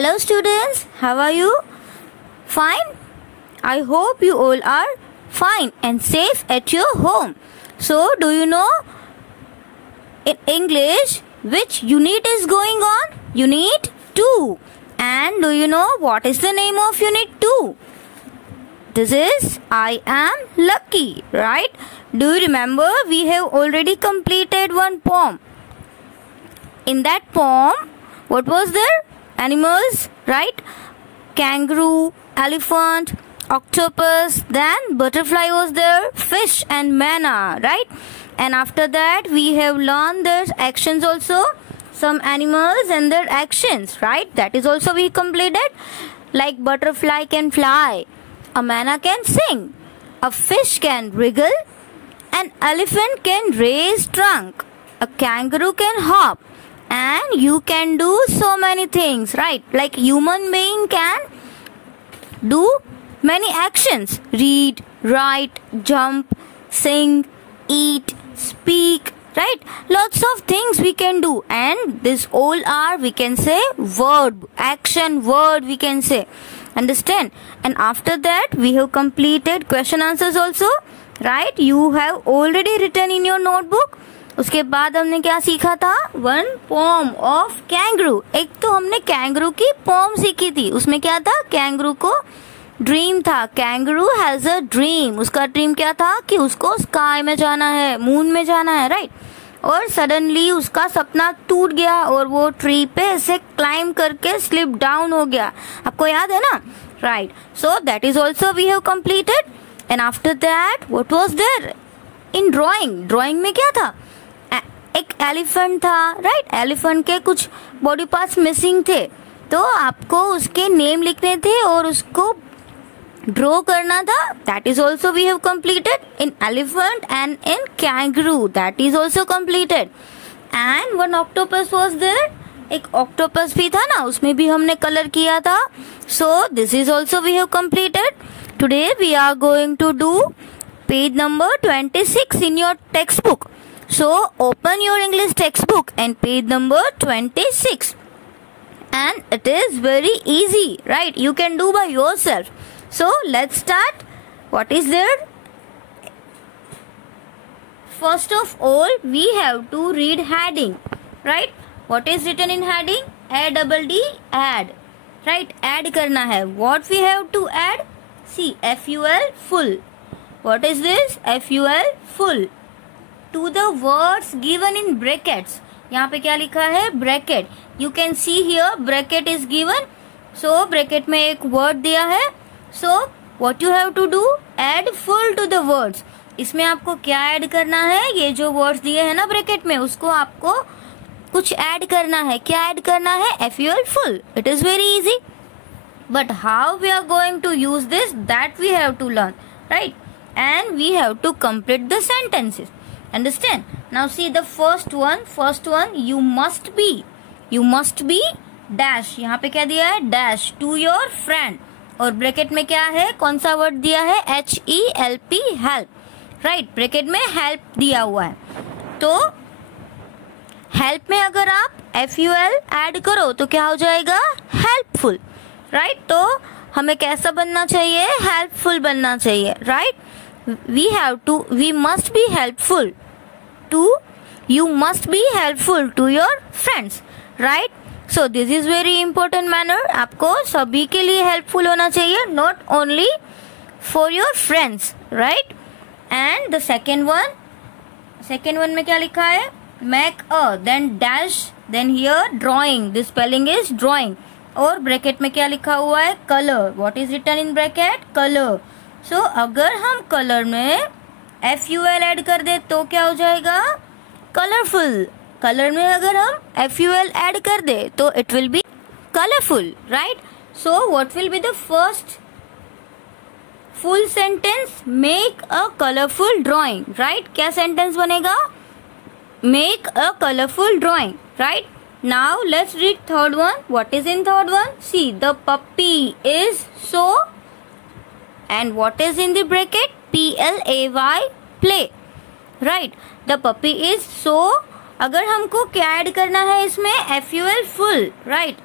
Hello students, how are you? Fine? I hope you all are fine and safe at your home. So, do you know in English which unit is going on? Unit 2. And do you know what is the name of Unit 2? This is I am lucky, right? Do you remember we have already completed one poem? In that poem, what was there? Animals, right? Kangaroo, elephant, octopus, then butterfly was there, fish and manna, right? And after that we have learned their actions also, some animals and their actions, right? That is also we completed. Like butterfly can fly, a manna can sing, a fish can wriggle, an elephant can raise trunk, a kangaroo can hop, and you can do so many things, right? Like human being can do many actions: read, write, jump, sing, eat, speak, right? Lots of things we can do, and this all are, we can say, verb, action, word we can say. Understand? And after that we have completed question answers also, right? You have already written in your notebook. उसके बाद हमने क्या सीखा था? One pome of kangaroo. एक तो हमने kangaroo की पोम सीखी थी. उसमें क्या था? कैंगरू को ड्रीम था. Kangaroo has a dream. उसका ड्रीम क्या था? कि उसको स्काई में जाना है, मून में जाना है, राइट? और सडनली उसका सपना टूट गया और वो ट्री पे ऐसे क्लाइम करके स्लिप डाउन हो गया. आपको याद है ना? Right. So that is also we have completed. And after that what was there in drawing? Drawing में क्या था? एक एलिफेंट था, राइट? एलिफेंट के कुछ बॉडी पार्ट्स मिसिंग थे, तो आपको उसके नेम लिखने थे और उसको ड्रॉ करना था. That is also we have completed in elephant and in kangaroo. That is also completed. And one octopus was there. एक ऑक्टोपस भी था ना, उसमें भी हमने कलर किया था. So this is also we have completed. Today we are going to do page number 26 in your textbook. So open your English textbook and page number 26. And it is very easy, right? You can do by yourself. So let's start. What is there? First of all, we have to read heading, right? What is written in heading? ADD, add. Right? Add करना है. What we have to add? See, FUL, full. What is this? FUL, full. To the words given in brackets. यहाँ पे क्या लिखा है? Bracket. You can see here bracket is given. So bracket में एक word दिया है. So what you have to do? Add full to the words. इसमें आपको क्या ऐड करना है? ये जो words दिए हैं ना ब्रैकेट में, उसको आपको कुछ ऐड करना है. क्या ऐड करना है? FUL, full. It is very easy. But how we are going to use this? That we have to learn, right? And we have to complete the sentences. Understand? Now see the first one. First one, you must be. You must be dash. यहाँ पे क्या दिया है? dash to your friend. और bracket में क्या है? कौन सा वर्ड दिया है? HELP, help. राइट? ब्रैकेट में help दिया हुआ है. तो help में अगर आप FUL ऐड करो तो क्या हो जाएगा? helpful. राइट? तो हमें कैसा बनना चाहिए? helpful बनना चाहिए. Right? We must be helpful to, you must be helpful to your friends, right? So this is very important manner. आपको सभी के लिए helpful होना चाहिए, not only for your friends, right? And the second one में क्या लिखा है? Make a, then dash, then here drawing. This spelling is drawing. और ब्रैकेट में क्या लिखा हुआ है? Color. What is written in bracket? Color. So अगर हम कलर में FUL ऐड कर दे तो क्या हो जाएगा? कलरफुल. कलर में अगर हम FUL ऐड कर दे तो it will be colourful, right? So what will be the first full sentence? Make a colourful drawing, right? क्या सेंटेंस बनेगा? Make a colourful drawing, right? Now let's read third one. What is in third one? See, the puppy is so. And what is in the bracket? PLAY, play. Right? The puppy is so. अगर हमको क्या add करना है इसमें? FUL, full. Right?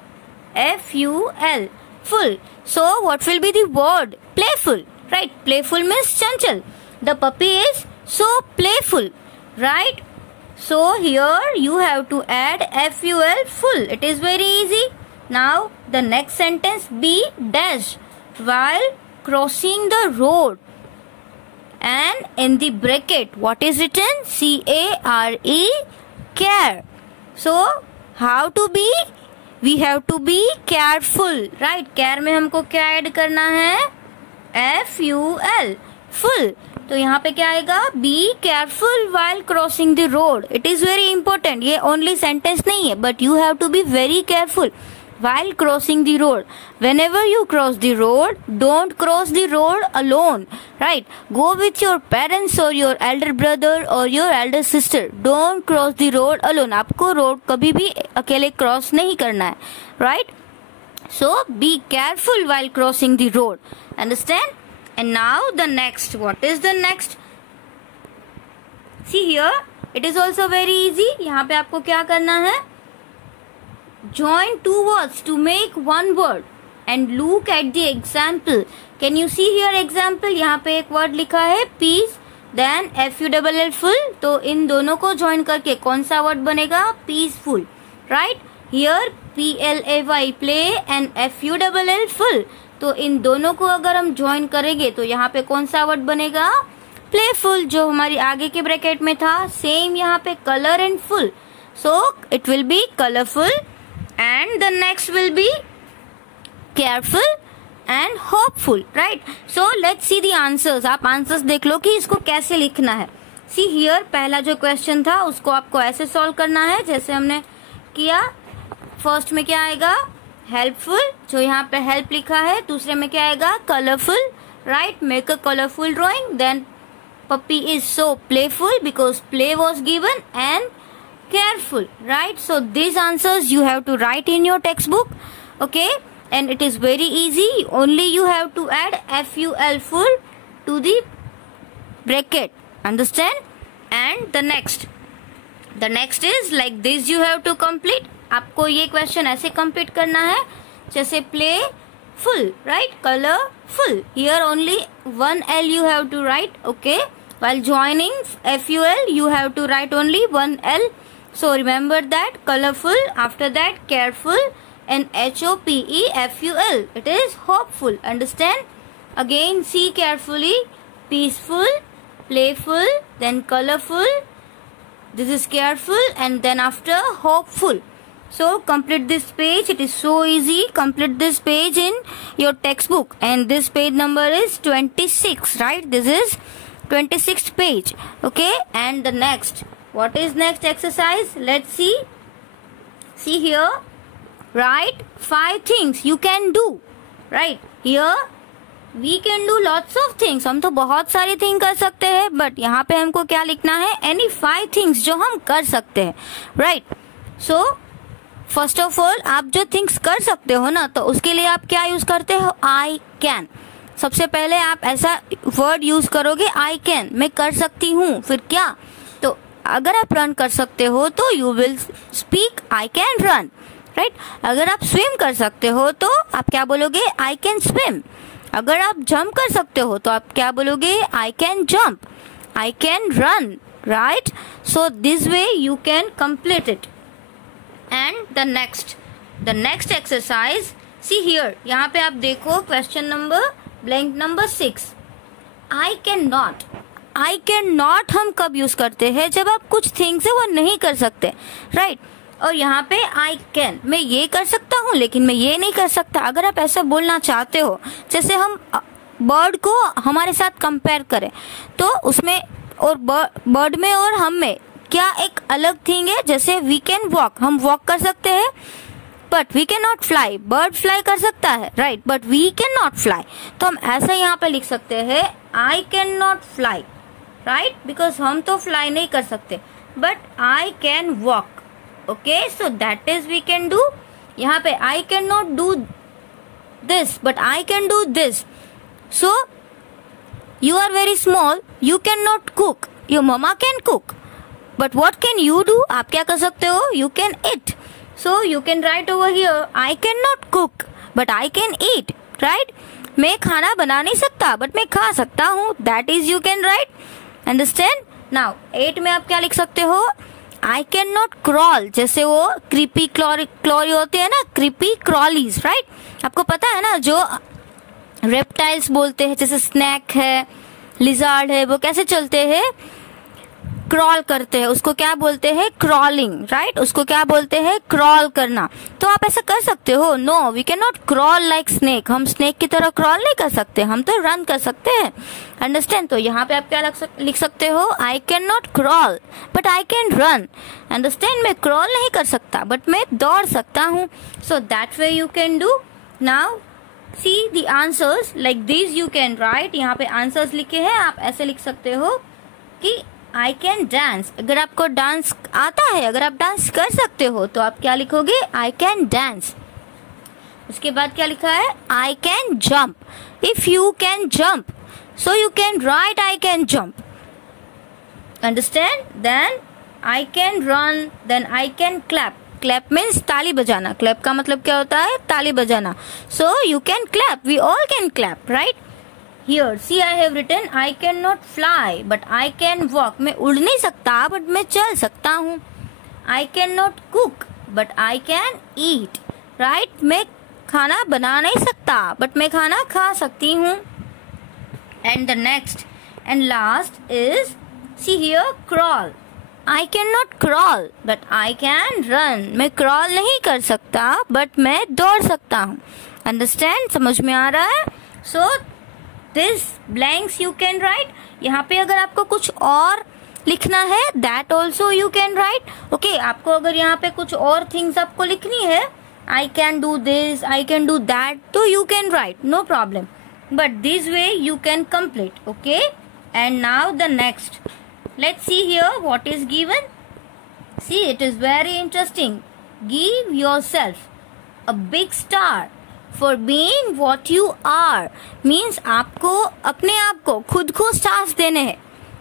F-U-L, full. So what will be the word? Playful, right? Playful means chanchal. The puppy is so playful, right? So here you have to add F-U-L, full. It is very easy. Now the next sentence, be dash while crossing the road. And in the bracket, what is written? C-A-R-E, care. So how to be? We have to be careful, right? Care में हमको क्या add करना है? F-U-L, full. तो यहाँ पे क्या आएगा? Be careful while crossing the road. It is very important. ये only sentence नहीं है, but you have to be very careful while crossing the road. Whenever you cross the road, don't cross the road alone, right? Go with your parents or your elder brother or your elder sister. Don't cross the road alone. आपको road कभी भी अकेले cross नहीं करना है, right? So be careful while crossing the road. Understand? And now the next. What is the next? See here, it is also very easy. यहाँ पे आपको क्या करना है? Join two words to make one word and look at the example. Can you see here example? यहाँ पे एक word लिखा है peace, then F-U-L-L, full. तो इन दोनों को join करके कौन सा word बनेगा? Peaceful, right? Here P-L-A-Y, play, and F-U-L-L, full. तो इन दोनों को अगर हम join करेंगे तो यहाँ पे कौन सा word बनेगा? Playful, जो हमारी आगे के bracket में था. Same यहाँ पे color and full. So it will be colorful. And the next will be careful and hopeful, right? So let's see the answers. आप answers देख लो कि इसको कैसे लिखना है. See here, पहला जो question था उसको आपको ऐसे solve करना है जैसे हमने किया. First में क्या आएगा? Helpful, जो यहाँ पे help लिखा है. दूसरे में क्या आएगा? Colorful, right? Make a colorful drawing. Then puppy is so playful because play was given, and careful, right? So these answers you have to write in your textbook, okay? And it is very easy. Only you have to add F-U-L, full, to the bracket. Understand? And the next is like this. You have to complete. आपको ये question ऐसे complete करना है जैसे play full, right? Color full. Here only one L you have to write, okay? While joining F-U-L, you have to write only one L. So remember that. Colorful, after that careful, and H-O-P-E-F-U-L. It is hopeful. Understand? Again, see carefully. Peaceful, playful, then colorful. This is careful, and then after hopeful. So complete this page. It is so easy. Complete this page in your textbook. And this page number is 26, right? This is 26th page. Okay? And the next. What is next exercise? Let's see. See here. Write 5 things you can do. Right? Here we can do lots of things. हम तो बहुत सारी things कर सकते हैं. But यहाँ पे हमको क्या लिखना है? Any 5 things जो हम कर सकते हैं. Right? So first of all, आप जो things कर सकते हो ना, तो उसके लिए आप क्या यूज करते हो? I can. सबसे पहले आप ऐसा word यूज करोगे I can. मैं कर सकती हूँ. फिर क्या? तो अगर आप रन कर सकते हो तो you will speak I can run, right? अगर आप स्विम कर सकते हो तो आप क्या बोलोगे? I can swim. अगर आप जंप कर सकते हो तो आप क्या बोलोगे? I can jump. I can run, right? So this way you can complete it. And the next exercise, see here. यहाँ पे आप देखो question number blank number 6. I can not. I can not हम कब यूज करते हैं? जब आप कुछ थिंग्स है वो नहीं कर सकते, राइट? और यहाँ पे आई कैन, मैं ये कर सकता हूँ लेकिन मैं ये नहीं कर सकता. अगर आप ऐसा बोलना चाहते हो, जैसे हम बर्ड को हमारे साथ कंपेयर करें तो उसमें और बर्ड में और हम में क्या एक अलग थिंग है? जैसे वी कैन वॉक, हम वॉक कर सकते हैं but we can not fly. Bird fly कर सकता है, right? But we can not fly. तो हम ऐसा यहाँ पे लिख सकते हैं I can not fly, right? Because हम तो फ्लाई नहीं कर सकते, but I can walk. Okay, so that is we can do. यहाँ पे I can not do this but I can do this. So you are very small, you can not cook, your mama can cook, but what can you do? आप क्या कर सकते हो? You can eat, So you can write over here, I cannot cook, but I can eat, right? मैं खाना बना नहीं सकता, but मैं खा सकता हूँ. That is you can write. Understand? Now 8 में आप क्या लिख सकते हो? I cannot crawl. जैसे वो creepy crawly होते हैं ना, creepy crawlies, right? आपको पता है ना, जो reptiles बोलते हैं, जैसे snake है, lizard है, वो कैसे चलते हैं? क्रॉल करते हैं. उसको क्या बोलते हैं? Crawling, right? उसको क्या बोलते हैं? क्रॉल करना. तो आप ऐसा कर सकते हो. No, we can not crawl like snake. हम स्नेक की तरह क्रॉल नहीं कर सकते, हम तो रन कर सकते हैं. अंडरस्टैंड? तो यहाँ पे आप क्या लिख सकते हो? आई can not crawl but I can run. Understand? मैं क्रॉल नहीं कर सकता बट मैं दौड़ सकता हूँ. So that way you can do. Now see the answers like this you can write. यहाँ पे आंसर्स लिखे हैं, आप ऐसे लिख सकते हो कि I can dance. अगर आपको डांस आता है, अगर आप डांस कर सकते हो, तो आप क्या लिखोगे? I can dance. उसके बाद क्या लिखा है? I can jump. If you can jump, so you can write I can jump. Understand? Then I can run. Then I can clap. Clap means ताली बजाना. Clap का मतलब क्या होता है? ताली बजाना. So you can clap. We all can clap, right? Here, see I have written I cannot fly, but I can walk. मैं उड़ नहीं सकता, but मैं चल सकता हूँ. I cannot cook, but I can eat. Right? मैं खाना बना नहीं सकता, but मैं खाना खा सकती हूँ. And the next and last is, see here, crawl. I cannot crawl, but I can run. मैं crawl नहीं कर सकता, but मैं दौड़ सकता हूँ. Understand? समझ में आ रहा है? So this blanks you can write. यहाँ पे अगर आपको कुछ और लिखना है, that also you can write. Okay, आपको अगर यहाँ पे कुछ और things आपको लिखनी है, I can do this, I can do that, तो you can write, no problem. But this way you can complete. Okay, and now the next. Let's see here what is given. See, it is very interesting. Give yourself a big star for being what you are. Means आपको अपने आप को, खुद को stars देने हैं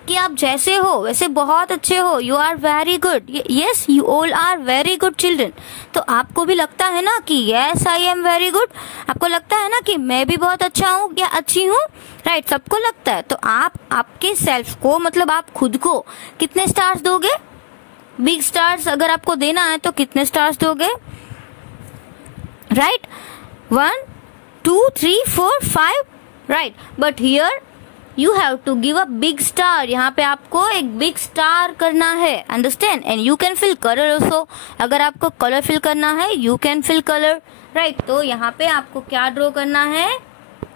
कि आप जैसे हो वैसे बहुत अच्छे हो. You are very good. Yes, you all are very good children. तो आपको भी लगता है ना कि yes, I am very good. आपको लगता है ना कि मैं भी बहुत अच्छा हूँ या अच्छी हूँ, राइट? सबको लगता है. तो आप आपके सेल्फ को, मतलब आप खुद को कितने स्टार्स दोगे? बिग स्टार्स अगर आपको देना है तो कितने स्टार्स दोगे? Right? 1, 2, 3, 4, 5, right? But here you have to give a big star. यहाँ पे आपको एक big star करना है. Understand? And you can fill color also. अगर आपको color fill करना है, you can fill color, right? तो यहाँ पे आपको क्या draw करना है?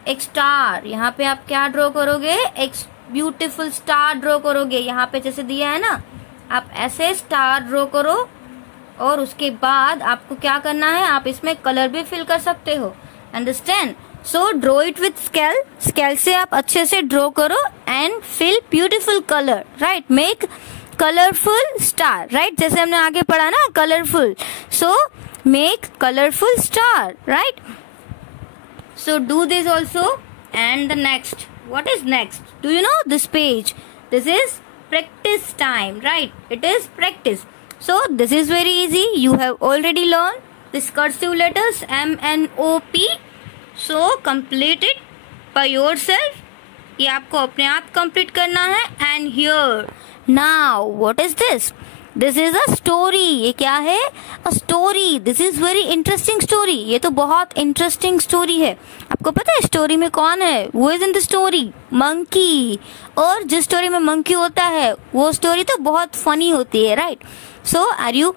एक star. यहाँ पे आप क्या draw करोगे? एक beautiful star draw करोगे. यहाँ पे जैसे दिया है ना, आप ऐसे star draw करो. और उसके बाद आपको क्या करना है? आप इसमें कलर भी फिल कर सकते हो. Understand? So draw it with scale. Scale से आप अच्छे से ड्रॉ करो and fill beautiful colour. Right? Make colourful star. Right? जैसे हमने आगे पढ़ा ना, colourful. So make colourful star. Right? So do this also. And the next, what is next? Do you know this page? This is practice time. Right? It is practice. So this is very easy. You have already learned this cursive letters M, N, O, P. So complete it by yourself. ये आपको अपने आप complete करना है. And here, now what is this? This is a story. ये क्या है? A story. This is very interesting story. ये तो बहुत interesting story है. आपको पता है स्टोरी में कौन है? Who is in the story? Monkey. और जिस स्टोरी में monkey होता है वो स्टोरी तो बहुत funny होती है, right? So are you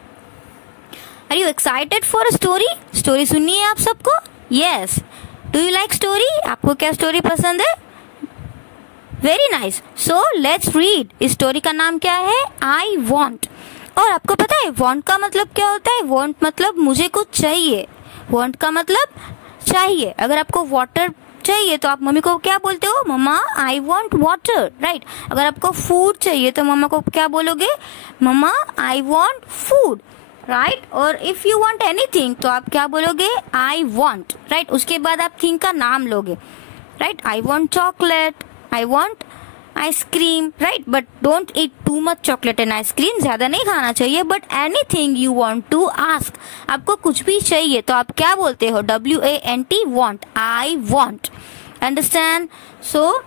excited for a story? Story सुननी है आप सबको? Yes. Do you like story? आपको क्या स्टोरी पसंद है? Very nice. So let's read. इस स्टोरी का नाम क्या है? I want. और आपको पता है want का मतलब क्या होता है? want मतलब मुझे कुछ चाहिए. want का मतलब चाहिए. अगर आपको water चाहिए तो आप मम्मी को क्या बोलते हो? Mama I want water. Right? अगर आपको फूड चाहिए तो मम्मा को क्या बोलोगे? Mama I want food. Right? और इफ यू वांट एनीथिंग तो आप क्या बोलोगे? I want. राइट? उसके बाद आप थिंग का नाम लोगे. Right? I want chocolate. I want ice cream, right, but don't eat too much chocolate and ice cream, ज्यादा नहीं खाना चाहिए. But anything you want to ask, आपको कुछ भी चाहिए तो आप क्या बोलते हो? WANT, want, I want. Understand? So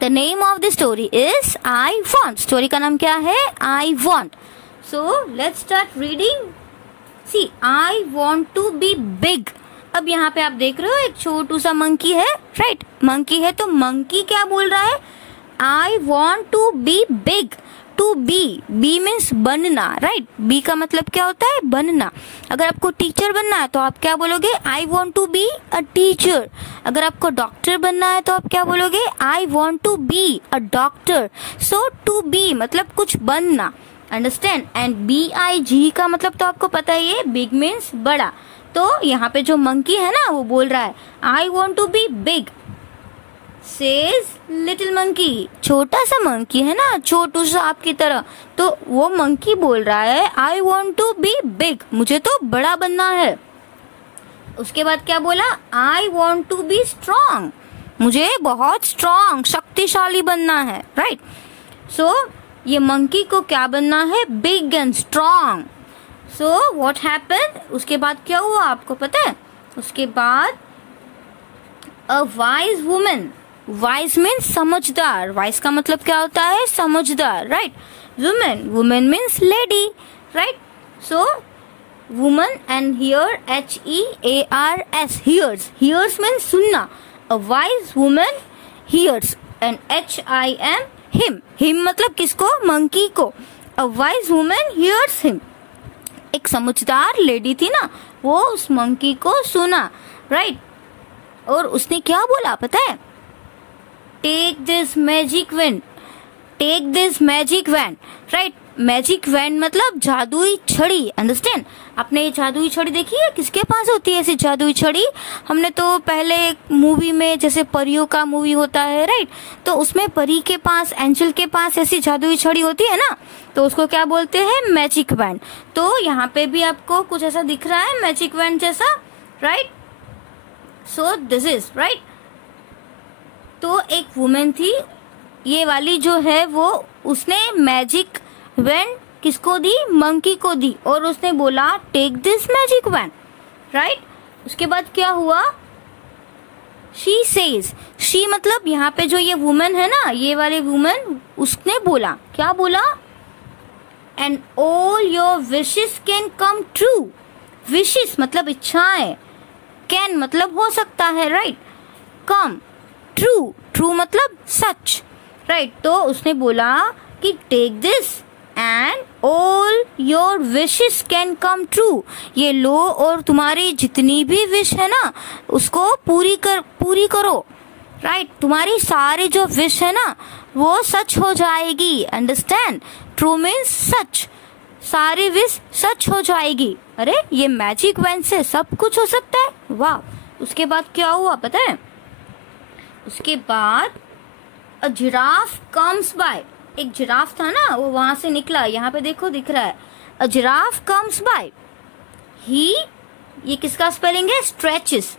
the name of the story is I want. Story का नाम क्या है? I want. So let's start reading. See, I want to be big. अब यहाँ पे आप देख रहे हो एक छोटू सा मंकी है, राइट, मंकी है, तो मंकी क्या बोल रहा है? I want to be big. To be, be means बनना, राइट. बी का मतलब क्या होता है? बनना. अगर आपको टीचर बनना है तो आप क्या बोलोगे? I want to be a teacher. अगर आपको डॉक्टर बनना है तो आप क्या बोलोगे? I want to be a doctor. So to be मतलब कुछ बनना, अंडरस्टैंड. एंड BIG का मतलब तो आपको पता ही है, बिग मीन्स बड़ा. तो यहाँ पे जो मंकी है ना वो बोल रहा है I want to be big. Says little monkey. छोटा सा मंकी है ना, छोटू सा आपकी तरह, तो वो मंकी बोल रहा है I want to be big. मुझे तो बड़ा बनना है. उसके बाद क्या बोला? I want to be strong. मुझे बहुत स्ट्रॉन्ग, शक्तिशाली बनना है, राइट. सो ये मंकी को क्या बनना है? Big and strong. So what happened? उसके बाद क्या हुआ आपको पता है? उसके बाद a wise woman. Wise means समझदार. वाइज का मतलब क्या होता है? समझदार, right. Woman, woman means lady, right. So woman and hear HEARS, hears. Hears means सुनना. A wise woman hears and HIM, him. Him मतलब किसको? मंकी को. A wise woman hears him. एक समझदार लेडी थी ना, वो उस मंकी को सुना, राइट. और उसने क्या बोला पता है? Take this magic wand. Take this magic wand, right. Magic wand मतलब जादुई छड़ी, अंडरस्टैंड. आपने ये जादुई छड़ी देखी है? किसके पास होती है ऐसी जादुई छड़ी? हमने तो पहले मूवी में, जैसे परियों का मूवी होता है, राइट, तो उसमें परी के पास, एंजल के पास ऐसी जादुई छड़ी होती है ना, तो उसको क्या बोलते हैं? Magic wand. तो यहाँ पे भी आपको कुछ ऐसा दिख रहा है मैजिक वैन जैसा, right. So this is right. तो एक वुमेन थी, ये वाली जो है वो, उसने मैजिक वैन किसको दी? मंकी को दी. और उसने बोला take this magic wand, right. उसके बाद क्या हुआ? She says. शी मतलब यहाँ पे जो ये वुमेन है ना, ये वाली वुमेन, उसने बोला, क्या बोला? And all your wishes can come true. Wishes मतलब इच्छाएं, कैन मतलब हो सकता है, राइट. कम, ट्रू, ट्रू मतलब सच, राइट. तो उसने बोला कि take this and all your wishes can come true. ये लो और तुम्हारी जितनी भी विश है ना उसको पूरी करो, राइट. तुम्हारी सारी जो विश है ना वो सच हो जाएगी, अंडरस्टैंड. ट्रू मीन्स सच, सारी विश सच हो जाएगी. अरे ये मैजिक वैन से सब कुछ हो सकता है, वाह. उसके बाद क्या हुआ पता है? उसके बाद अ जिराफ कम्स बाय. एक जिराफ था ना, वो वहां से निकला. यहाँ पे देखो दिख रहा है अ जिराफ कम्स बाय. ही, ये किसका स्पेलिंग है? Stretches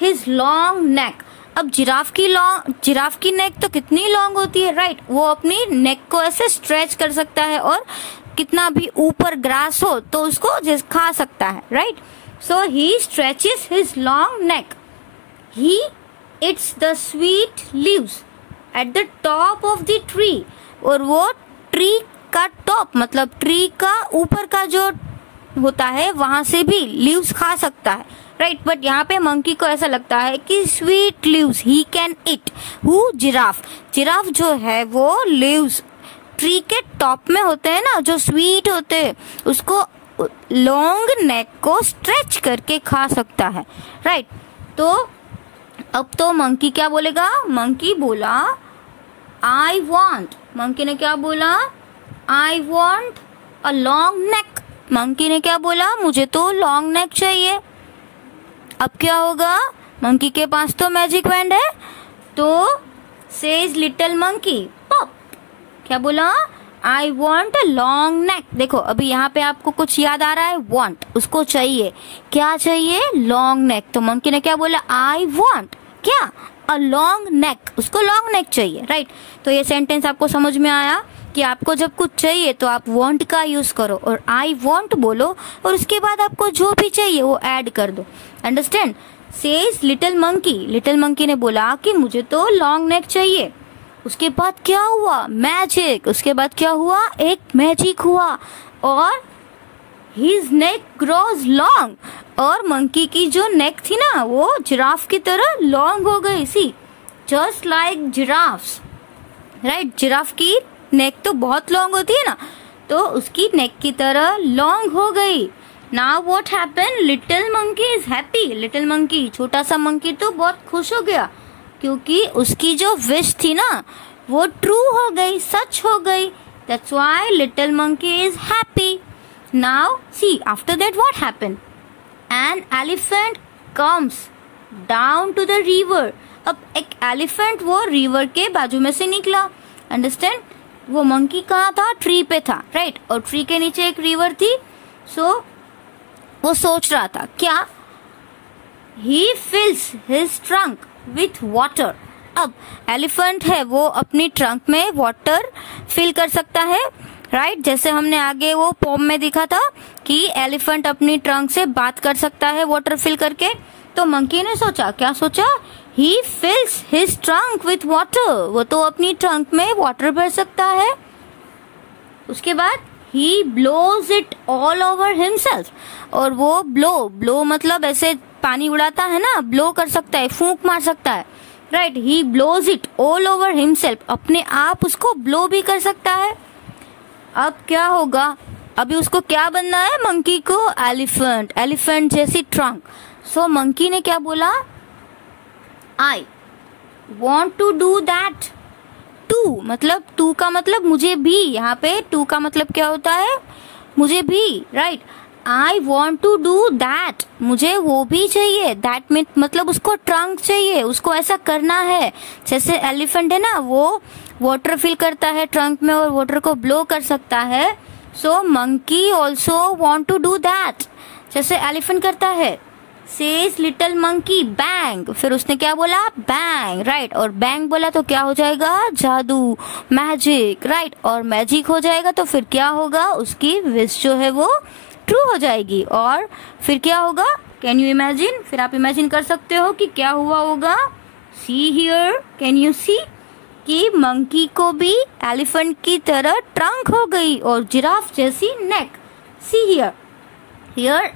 his long neck. अब जिराफ की नेक तो कितनी लॉन्ग होती है, राइट. वो अपनी नेक को ऐसे स्ट्रेच कर सकता है और कितना भी ऊपर ग्रास हो तो उसको खा सकता है, right. So he stretches his long neck. He it's the sweet leaves at the top of the tree. और वो ट्री का टॉप मतलब ट्री का ऊपर का जो होता है वहां से भी लीव्स खा सकता है, राइट. बट यहाँ पे मंकी को ऐसा लगता है कि sweet leaves he can eat. Who? Giraffe. Giraffe जो है वो लीव्स ट्री के टॉप में होते हैं ना, जो स्वीट होते हैं, उसको लॉन्ग नेक को स्ट्रेच करके खा सकता है, राइट. तो अब तो मंकी क्या बोलेगा? मंकी बोला I want. मंकी ने क्या बोला? I want a long neck. Monkey ने क्या बोला? मुझे तो लॉन्ग नेक चाहिए. अब क्या होगा? मंकी के पास तो मैजिक वैंड है, तो सेज लिटिल मंकी पॉप. क्या बोला? I want a long neck. देखो अभी यहाँ पे आपको कुछ याद आ रहा है? want, उसको चाहिए. क्या चाहिए? Long neck. तो मंकी ने क्या बोला? I want. क्या? अ लॉन्ग नेक, उसको लॉन्ग नेक चाहिए, राइट। तो ये सेंटेंस आपको समझ में आया कि आपको जब कुछ चाहिए तो आप वांट का यूज करो और आई वांट बोलो और उसके बाद आपको जो भी चाहिए वो ऐड कर दो। Understand. Says little monkey, little monkey ने बोला कि मुझे तो लॉन्ग नेक चाहिए। उसके बाद क्या हुआ? मैजिक। उसके बाद क्या हुआ? एक मैजिक हुआ और हिज नेक ग्रोज लॉन्ग, और मंकी की जो नेक थी ना वो जिराफ की तरह लॉन्ग हो गई। See just like giraffes, right. Giraffe की नेक तो बहुत लॉन्ग होती है ना, तो उसकी नेक की तरह लॉन्ग हो गई। Now what happened? Little monkey is happy. Little monkey, छोटा सा मंकी तो बहुत खुश हो गया क्योंकि उसकी जो विश थी ना वो ट्रू हो गई, सच हो गई। That's why little monkey is happy. Now see after that what happened? An elephant comes down to the river. अब एक एलिफेंट वो रिवर के बाजू में से निकला। अंडरस्टैंड। वो मंकी कहाँ था? ट्री पे था, राइट। और ट्री के नीचे एक रिवर थी। सो वो सोच रहा था क्या? ही फिल्स हिज ट्रंक विथ वाटर। अब एलिफेंट है वो अपनी ट्रंक में वाटर फिल कर सकता है, राइट। जैसे हमने आगे वो पोम में देखा था कि एलिफेंट अपनी ट्रंक से बात कर सकता है वाटर फिल करके। तो मंकी ने सोचा, क्या सोचा? He fills his trunk with water. वो तो अपनी ट्रंक में वाटर भर सकता है। उसके बाद he blows it all over himself. और वो blow मतलब ऐसे पानी उड़ाता है ना, blow कर सकता है, फूंक मार सकता है, right? He blows it all over himself. अपने आप उसको blow भी कर सकता है। अब क्या होगा? अभी उसको क्या बनना है? मंकी को एलिफेंट जैसी ट्रंक। सो मंकी ने क्या बोला? I want to do that too। मतलब टू का मतलब मुझे भी, यहाँ पे टू का मतलब क्या होता है? मुझे भी, right. I want to do that, मुझे वो भी चाहिए। that मतलब उसको ट्रंक चाहिए, उसको ऐसा करना है। जैसे एलिफेंट है ना, वो वाटर फिल करता है ट्रंक में और वाटर को ब्लो कर सकता है। So monkey also want to do that, जैसे एलिफेंट करता है। Says little monkey bang. फिर उसने क्या बोला? Bang, right. और बैंग बोला तो क्या हो जाएगा? जादू, मैजिक, राइट। और मैजिक हो जाएगा तो फिर क्या होगा? उसकी विश जो है वो ट्रू हो जाएगी। और फिर क्या होगा? Can you imagine? फिर आप इमेजिन कर सकते हो कि क्या हुआ होगा। See here, can you see कि मंकी को भी एलिफेंट की तरह ट्रंक हो गई और जिराफ जैसी neck. See here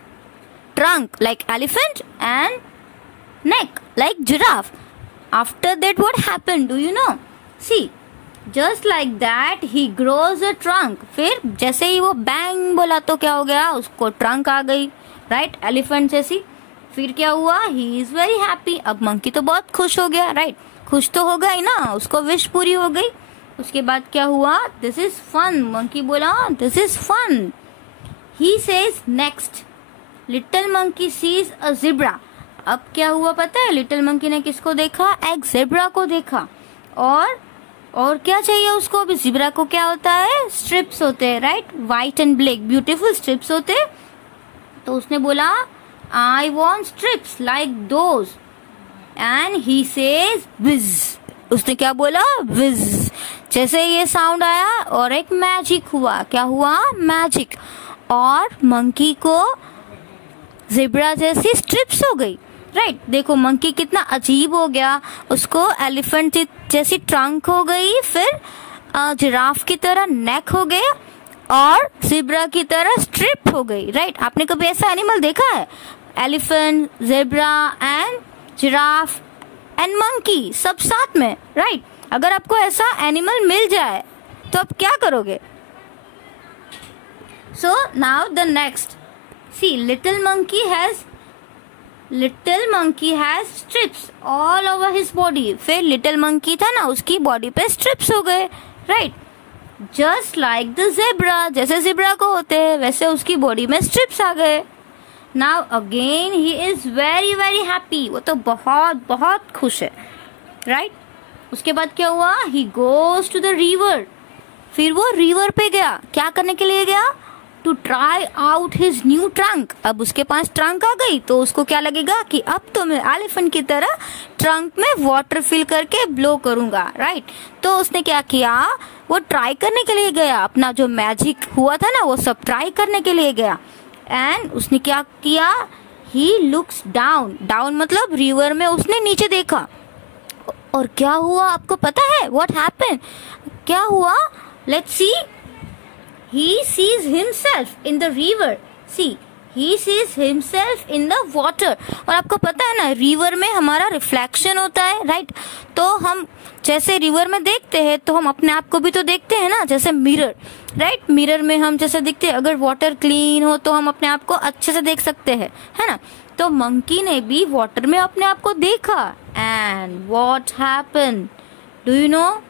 trunk like elephant and neck like giraffe. After that what happened? Do you know? See, just like that he grows a trunk. फिर जैसे ही वो bang बोला तो क्या हो गया? उसको ट्रंक आ गई, राइट, एलिफेंट जैसी। फिर क्या हुआ? he is very happy. अब मंकी तो बहुत खुश हो गया, राइट। खुश तो हो गया ही ना, उसको विश पूरी हो गई। उसके बाद क्या हुआ? This is fun. मंकी बोला this is fun. he says next little monkey sees a zebra. अब क्या हुआ पता है? लिटिल मंकी ने किसको देखा? एक ज़ेब्रा को देखा। और क्या चाहिए उसको? अभी ज़ेब्रा को क्या होता है? स्ट्रिप्स होते हैं, right, white and black beautiful stripes होते हैं। तो उसने बोला I want stripes like those and he says wish. उसने क्या बोला? विज। जैसे ये साउंड आया और एक मैजिक हुआ। क्या हुआ? मैजिक। और मंकी को ज़ेब्रा जैसी स्ट्रिप्स हो गई, राइट। देखो मंकी कितना अजीब हो गया, उसको एलिफेंट जैसी ट्रंक हो गई, फिर जिराफ की तरह नेक हो गया और ज़ेब्रा की तरह स्ट्रिप हो गई, राइट। आपने कभी ऐसा एनिमल देखा है? Elephant, zebra and giraffe and monkey सब साथ में, राइट। अगर आपको ऐसा एनिमल मिल जाए तो आप क्या करोगे? So now the next, see little monkey has strips all over his body. फिर little monkey था ना, उसकी बॉडी पे strips हो गए, right, just like the zebra, जैसे zebra को होते हैं वैसे उसकी बॉडी में strips आ गए। now again he is very very happy, वो तो बहुत बहुत खुश है, right। उसके बाद क्या हुआ? he goes to the river। फिर वो रिवर पे गया। क्या करने के लिए गया? To try out his new trunk. अब उसके पास ट्रंक आ गई तो उसको क्या लगेगा कि अब तो मैं एलिफेंट की तरह ट्रंक में वाटर फिल करके ब्लो करूंगा, राइट। तो उसने क्या किया, वो ट्राई करने के लिए गया, अपना जो मैजिक हुआ था ना वो सब ट्राई करने के लिए गया। एंड उसने क्या किया, ही लुक्स डाउन, डाउन मतलब रिवर में उसने नीचे देखा। और क्या हुआ आपको पता है, व्हाट हैपेंड, क्या हुआ, let's see. He sees himself in the river. See, he sees himself in the water. और आपको पता है ना, रिवर में हमारा रिफ्लेक्शन होता है, राइट। तो हम जैसे रिवर में देखते हैं तो हम अपने आप को भी तो देखते हैं ना, जैसे मिरर, राइट। मिरर में हम जैसे दिखते हैं, अगर वाटर क्लीन हो तो हम अपने आप को अच्छे से देख सकते हैं, है ना। तो मंकी ने भी वाटर में अपने आप को देखा। And what happened, do you no,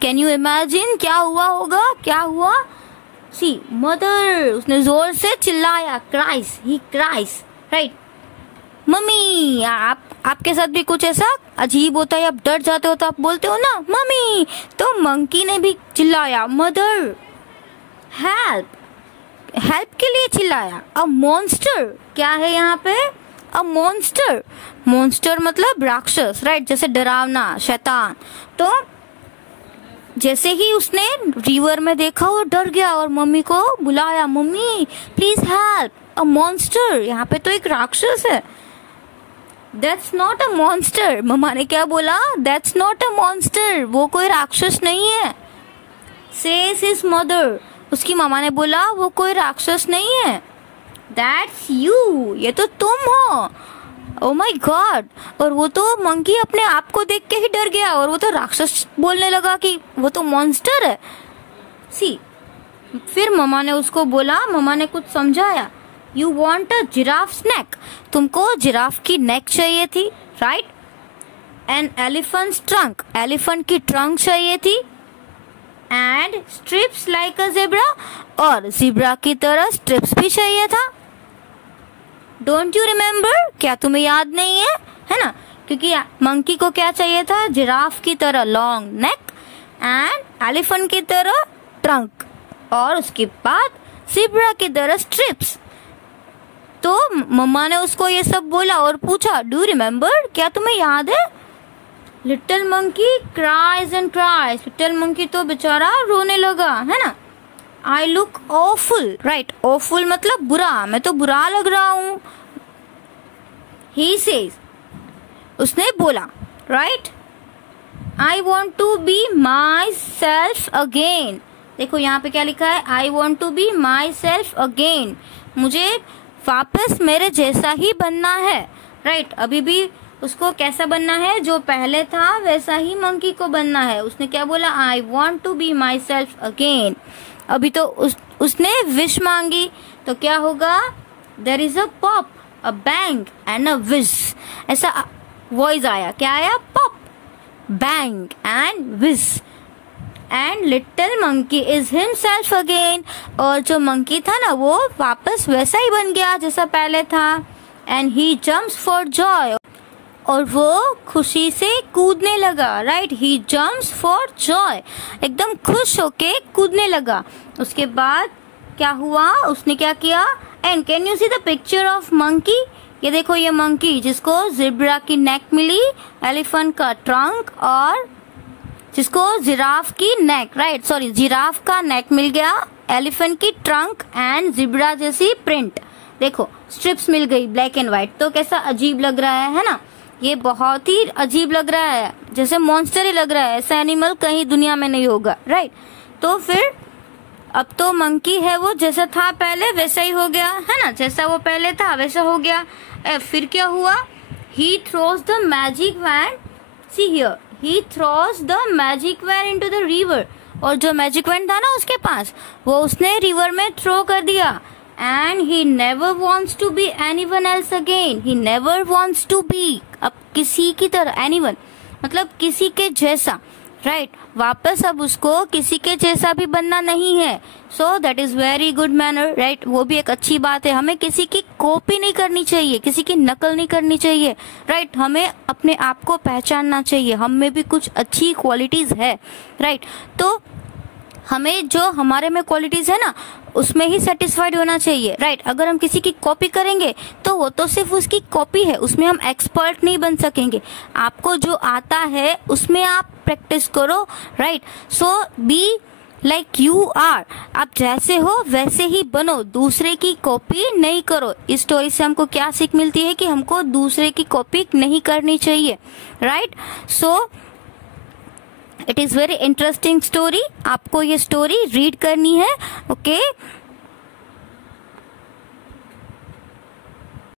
can you imagine क्या हुआ होगा, क्या हुआ। सी मदर, उसने जोर से चिल्लाया, क्राइस, ही क्राइस, राइट। मम्मी, आपके साथ भी कुछ ऐसा अजीब होता है, आप डर जाते हो तो आप बोलते हो ना मम्मी। तो मंकी ने भी चिल्लाया, मदर हेल्प, हेल्प के लिए चिल्लाया। अ मॉन्स्टर, क्या है यहाँ पे, अ मॉन्स्टर, मॉन्स्टर मतलब राक्षस, राइट, जैसे डरावना, शैतान। तो जैसे ही उसने रिवर में देखा वो डर गया और मम्मी को बुलाया, mummy please help, a monster, यहाँ पे तो एक राक्षस है। दैट्स नॉट अ मॉन्स्टर, मम्मा ने क्या बोला, दैट्स नॉट अ मॉन्स्टर, वो कोई राक्षस नहीं है। सेज हिज मदर, उसकी मामा ने बोला वो कोई राक्षस नहीं है। दैट्स यू, ये तो तुम हो। ओ माय गॉड, और वो तो मंकी अपने आप को देख के ही डर गया और वो तो राक्षस बोलने लगा कि वो तो मॉन्स्टर है। सी, फिर मम्मा ने उसको बोला, मम्मा ने कुछ समझाया, you want a giraffe snack, तुमको जिराफ की नेक चाहिए थी, right. An elephant trunk, elephant की ट्रंक चाहिए थी। And stripes like a zebra, और ज़ेब्रा की तरह स्ट्रिप्स भी चाहिए था। डोंट यू रिमेम्बर, क्या तुम्हें याद नहीं है, है ना। क्योंकि मंकी को क्या चाहिए था, जिराफ की तरह लॉन्ग नेक एंड एलिफेंट की तरह ट्रंक, और उसके बाद ज़ेब्रा की तरह स्ट्रिप्स। तो मम्मा ने उसको ये सब बोला और पूछा, डू रिमेम्बर, क्या तुम्हें याद है। Little monkey cries and cries, little monkey तो बेचारा रोने लगा, है ना। I look awful, right, awful मतलब बुरा, मैं तो बुरा लग रहा हूँ। ही सेज, उसने बोला, right, I want to be myself again. देखो यहाँ पे क्या लिखा है, I want to be myself again, मुझे वापस मेरे जैसा ही बनना है, राइट। अभी भी उसको कैसा बनना है, जो पहले था वैसा ही मंकी को बनना है। उसने क्या बोला, I want to be myself again. अभी तो उसने विश मांगी, तो क्या होगा, there is a pop, a bang and a wish, ऐसा वॉइस आया, क्या आया, pop, bang and wish. And little monkey is himself again, और जो मंकी था ना वो वापस वैसा ही बन गया जैसा पहले था। And he jumps for joy, और वो खुशी से कूदने लगा, right, he jumps for joy, एकदम खुश होके कूदने लगा। उसके बाद क्या हुआ, उसने क्या किया, and can you see the picture of monkey, ये देखो ये मंकी जिसको ज़ेब्रा की नेक मिली, एलिफेंट का ट्रंक, और जिसको जिराफ की नेक, राइट, सॉरी जिराफ का नेक मिल गया, एलिफेंट की ट्रंक एंड ज़ेब्रा जैसी प्रिंट। देखो स्ट्रिप्स मिल गई ब्लैक एंड व्हाइट, तो कैसा अजीब लग रहा है ना, ये बहुत ही अजीब लग रहा है, जैसे मॉन्स्टर ही लग रहा है, ऐसा एनिमल कहीं दुनिया में नहीं होगा, राइट। तो फिर अब तो मंकी है वो जैसा था पहले वैसा ही हो गया, है ना, जैसा वो पहले था वैसा हो गया। फिर क्या हुआ, he throws the magic wand, see here, he throws the magic wand into the river, और जो मैजिक वैन था ना उसके पास वो उसने रिवर में थ्रो कर दिया। And he never wants to be anyone else again, he never wants to be, अब किसी की तरह, एनीवन मतलब किसी के जैसा, राइट, वापस अब उसको किसी के जैसा भी बनना नहीं है। सो that is very good manner, right, वो भी एक अच्छी बात है, हमें किसी की कॉपी नहीं करनी चाहिए, किसी की नकल नहीं करनी चाहिए, राइट, हमें अपने आप को पहचानना चाहिए, हम में भी कुछ अच्छी क्वालिटीज है, राइट। तो हमें जो हमारे में क्वालिटीज है ना उसमें ही सेटिस्फाइड होना चाहिए, राइट। अगर हम किसी की कॉपी करेंगे तो वो तो सिर्फ उसकी कॉपी है, उसमें हम एक्सपर्ट नहीं बन सकेंगे। आपको जो आता है उसमें आप प्रैक्टिस करो, right. So be like you are, आप जैसे हो वैसे ही बनो, दूसरे की कॉपी नहीं करो। इस स्टोरी से हमको क्या सीख मिलती है कि हमको दूसरे की कॉपी नहीं करनी चाहिए, right. So it is very interesting story, आपको ये स्टोरी रीड करनी है, ओके।